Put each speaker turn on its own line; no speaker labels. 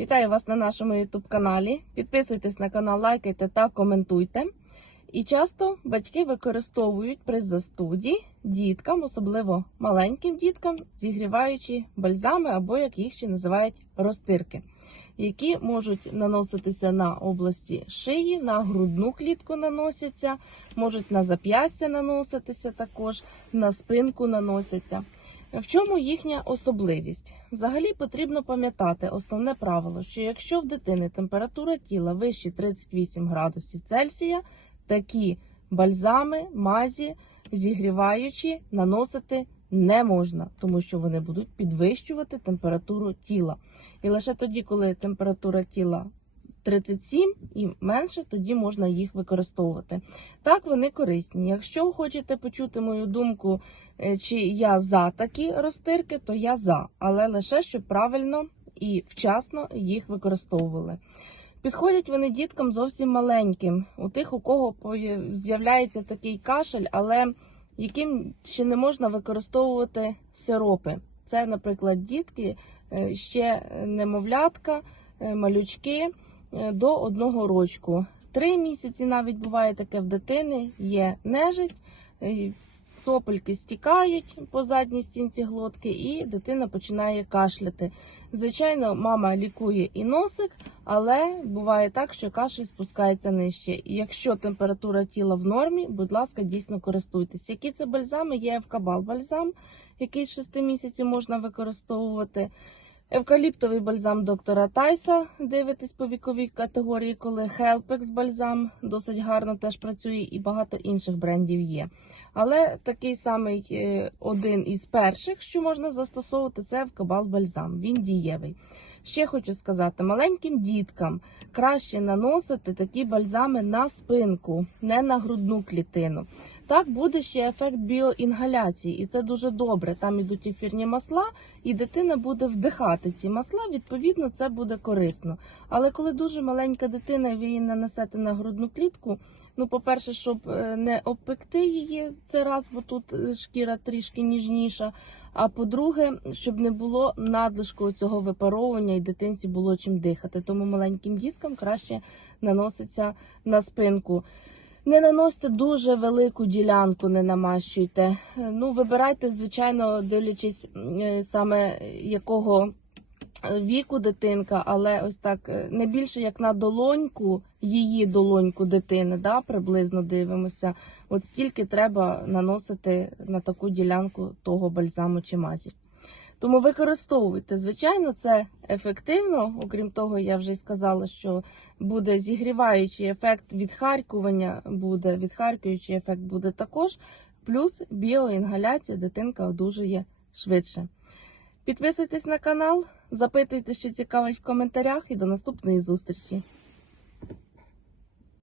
Вітаю вас на нашому YouTube каналі. Підписуйтесь на канал, лайкайте та коментуйте. І часто батьки використовують при застуді діткам, особливо маленьким діткам, зігріваючи бальзами або як їх ще називають розтирки, які можуть наноситися на області шиї, на грудну клітку наносяться, можуть на зап'ястя наноситися також, на спинку наносяться. В чому їхня особливість? Взагалі потрібно пам'ятати основне правило, що якщо в дитини температура тіла вище 38 градусів Цельсія, такі бальзами, мазі, зігріваючі, наносити не можна, тому що вони будуть підвищувати температуру тіла. І лише тоді, коли температура тіла 37 і менше, тоді можна їх використовувати. Так, вони корисні. Якщо хочете почути мою думку, е, чи я за такі розтирки, то я за, але лише щоб правильно і вчасно їх використовували. Підходять вони діткам зовсім маленьким, у тих, у кого з'являється такий кашель, але яким ще не можна використовувати сиропи. Це, наприклад, дітки е, ще немовлятка, е, малючки до одного рочку. Три місяці навіть буває таке в дитини, є нежить, е, сопельки стікають по задній стінці глотки, і дитина починає кашляти. Звичайно, мама лікує і носик, але буває так, що кашель спускається нижче. Якщо температура тіла в нормі, будь ласка, дійсно користуйтесь. Які це бальзами? Є евкабал бальзам, який з 6 місяців можна використовувати. Евкаліптовий бальзам доктора Тайса, дивитесь по віковій категорії, коли Хелпекс бальзам досить гарно теж працює, і багато інших брендів є. Але такий самий е, один із перших, що можна застосовувати, це евкабал бальзам. Він дієвий. Ще хочу сказати, маленьким діткам краще наносити такі бальзами на спинку, не на грудну клітину. Так буде ще ефект біоінгаляції, і це дуже добре. Там ідуть ефірні масла, і дитина буде вдихати ці масла. Відповідно, це буде корисно. Але коли дуже маленька дитина, ви її нанесете на грудну клітку. Ну, по-перше, щоб е, не обпекти її це раз, бо тут е, шкіра трішки ніжніша. А по-друге, щоб не було надлишку цього випаровування і дитинці було чим дихати. Тому маленьким діткам краще наноситься на спинку. Не наносьте дуже велику ділянку, не намащуйте. Е, Ну, вибирайте, звичайно, дивлячись саме якого віку дитинка, але ось так е, не більше як на долоньку, її долоньку дитини, да, приблизно дивимося. От стільки треба наносити на таку ділянку того бальзаму чи мазі. Тому використовуйте. Звичайно, це ефективно. Окрім того, я вже й сказала, що буде зігріваючий ефект відхаркування, буде відхаркуючий ефект буде також. Плюс біоінгаляція дитинка одужує швидше. Підписуйтесь на канал, запитуйте, що цікавить в коментарях, і до наступної зустрічі.